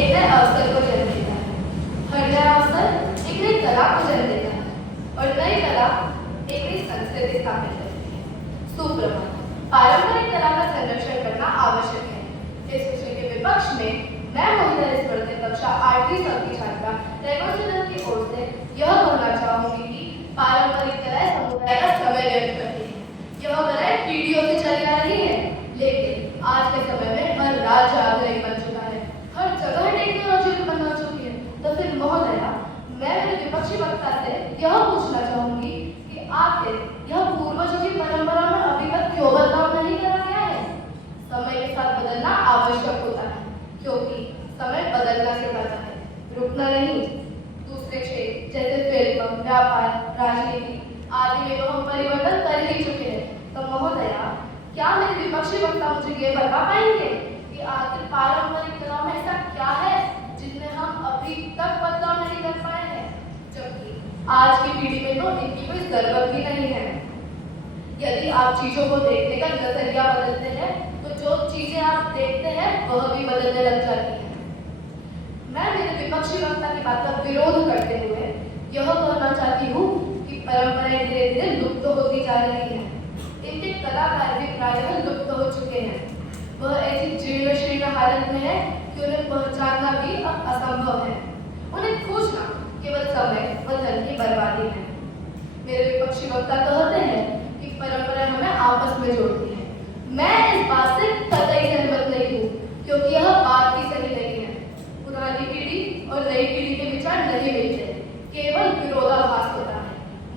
एक नए अवसर को जन्म देता है। हर नया अवसर एक नई कला को जन्म देता है और नई कला एक नई संस्कृति स्थापित करती है। सुप्रभात। पारंपरिक कला का संरक्षण करना आवश्यक है। इस विषय के विपक्ष में मैं महिला स्पर्धा कक्षा 8वीं की छात्रा रेगोसिडर की ओर से यह कहना चाहूंगी कि पारंपरिक कलाएं समुदाय का समय व्यर्थ करती है। यह कलाएं पीढ़ियों से चली आ रही है, लेकिन आज के समय में हर राज्य आधुनिक बन चुका है, हर जगह टेक्नोलॉजी बन चुकी है। तो फिर महोदया, मैं मेरे विपक्षी वक्ता से यह पूछना चाहूंगी कि आखिर यह पूर्वजों की परंपरा में अभी तक क्यों बदलाव नहीं करा गया है? समय के साथ बदलना आवश्यक होता है, क्योंकि समय बदलना सिखाता है, रुकना नहीं। दूसरे क्षेत्र जैसे फिल्म, व्यापार, राजनीति आदि में तो हम परिवर्तन कर ही चुके हैं। तो महोदया, क्या मेरे विपक्षी वक्ता मुझे ये बता पाएंगे कि आखिर पारंपरिक कलाओं में ऐसा क्या है जिसमें हम अभी तक बदलाव नहीं कर पाए हैं, जबकि आज की पीढ़ी में तो इनकी कोई जरूरत भी नहीं है। यदि आप चीजों को देखने का नजरिया बदलते हैं तो जो चीजें आप देखते हैं वह भी बदलने लग जाती है। मैं मेरे विपक्षी वक्ता की बात का विरोध करते हुए यह कहना चाहती हूँ कि परंपराएं धीरे धीरे लुप्त होती जा रही है। इनके कलाकार भी प्रायः लुप्त हो चुके हैं। वह ऐसी जीर्ण शीर्ण हालत में है कि उन्हें पहचानना भी अब असंभव है। उन्हें खोजना केवल समय व धन की बर्बादी है। मेरे विपक्षी वक्ता कहते हैं कि परंपरा हमें आपस में जोड़ती है। मैं इस बात से कतई सहमत नहीं हूँ, क्योंकि यह बात ही सही नहीं है। पुरानी पीढ़ी और नई पीढ़ी के विचार नहीं मिलते, केवल विरोधाभास होता है।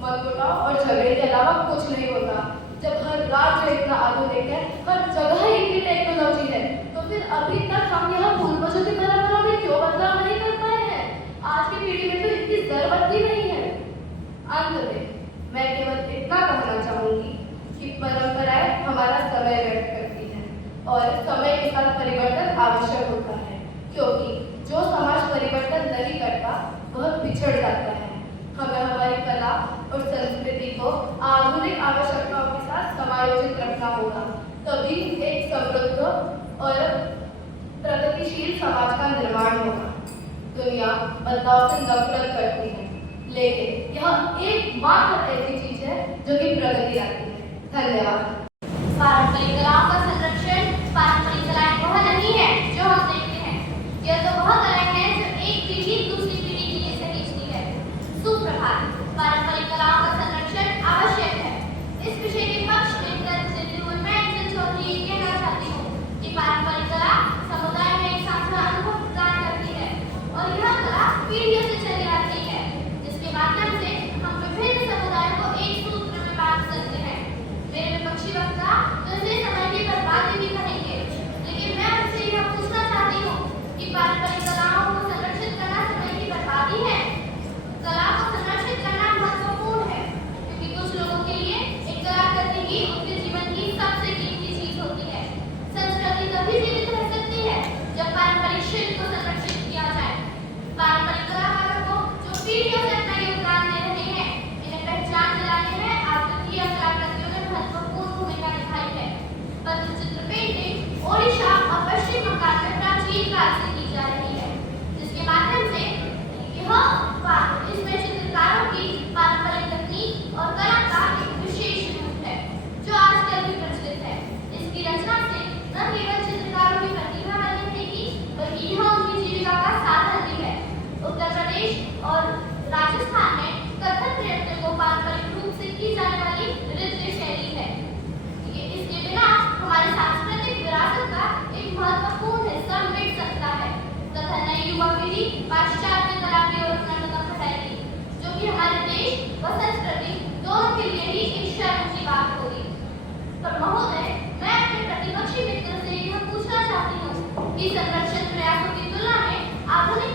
मनमुटाव और झगड़े के अलावा कुछ नहीं होता। जब हर राज्य इतना आधुनिक है, हर जगह इतनी टेक्नोलॉजी है, तो फिर अभी तक हम यह पूर्वजों की परंपरा में क्यों बदलाव नहीं कर पाए हैं? आज की पीढ़ी में तो इसकी जरूरत ही नहीं है। अंत में मैं केवल इतना कहना चाहूंगी कि परंपराएं हमारा समय व्यर्थ करती हैं और समय के साथ परिवर्तन आवश्यक होता है, क्योंकि जो समाज परिवर्तन नहीं करता वह पिछड़ जाता है। हमें हमारी कला और संस्कृति को आधुनिक आवश्यकताओं के साथ समायोजित रखना होगा, तभी एक समृद्ध और प्रगतिशील समाज का निर्माण होगा। दुनिया बदलाव से नफरत करती है, लेकिन यह एकमात्र ऐसी चीज है जो कि प्रगति लाती है। धन्यवाद। पारंपरिक कलाओं का संरक्षण पारंपरिक कलाएं वह नहीं है जो हम देखते हैं, यह तो वह कलाएं हैं जो एक पीढ़ी दूसरी पीढ़ी के लिए सहेजती है। सुप्रभात। पारंपरिक कलाओं का संरक्षण आवश्यक है। इस विषय के पक्ष में तर्क देते हुए मैं इंजन चौधरी ये कहना चाहती हूँ कि पारंपरिक कला समुदाय में एक साझा अनुभव प्रदान करती है और यह कला पीढ़ियों से चली आती है, जिसके माध्यम से हम विभिन्न समुदायों को एक सूत्र में बांध सकते हैं। मेरे विपक्षी वक्ता तो इसे समय की बर्बादी भी कहेंगे, लेकिन मैं उनसे यह पूछना चाहती हूँ कि पारंपरिक कलाओं को संरक्षित करना समय की बर्बादी है? कला को संरक्षित करना महत्वपूर्ण है, क्योंकि कुछ लोगों के लिए एक कला करने ही उनके जीवन की सबसे कीमती चीज होती है। संस्कृति तभी जीवित रह सकती है जब पारंपरिक शिल्प को संरक्षित किया जाए। पारंपरिक कलाकारों को जो पीढ़ियों से अपना योगदान दे रहे हैं, इन्हें पहचान दिलाने में आजकल कलाकृतियों ने महत्वपूर्ण भूमिका निभाई है। पट्टचित्र पेंटिंग ओडिशा और पश्चिम बंगाल में प्राचीन काल से की जा रही है, जिसके माध्यम से इसमें चित्रकारों की पारंपरिक तकनीक और कला का एक विशेष रूप है जो आजकल भी प्रचलित है। इसकी रचना से न केवल चित्रकारों की प्रतिभा बनी रहेगी, बल्कि यह उनकी जीविका का साधन भी है। उत्तर प्रदेश और राजस्थान में कथक नृत्य को पारंपरिक रूप से की जाने वाली नृत्य शैली है। इसके बिना हमारे सांस्कृतिक विरासत का एक महत्वपूर्ण हिस्सा मिट सकता है तथा नई युवा पीढ़ी पाश्चात्य कला की ओर अपना कदम बढ़ाएगी, जो कि हमारे देश व संस्कृति दोनों के लिए ही एक शर्म की बात होगी। पर महोदय, मैं अपने प्रतिपक्षी मित्र से यह पूछना चाहती हूँ कि संरक्षण प्रयासों की तुलना में आधुनिक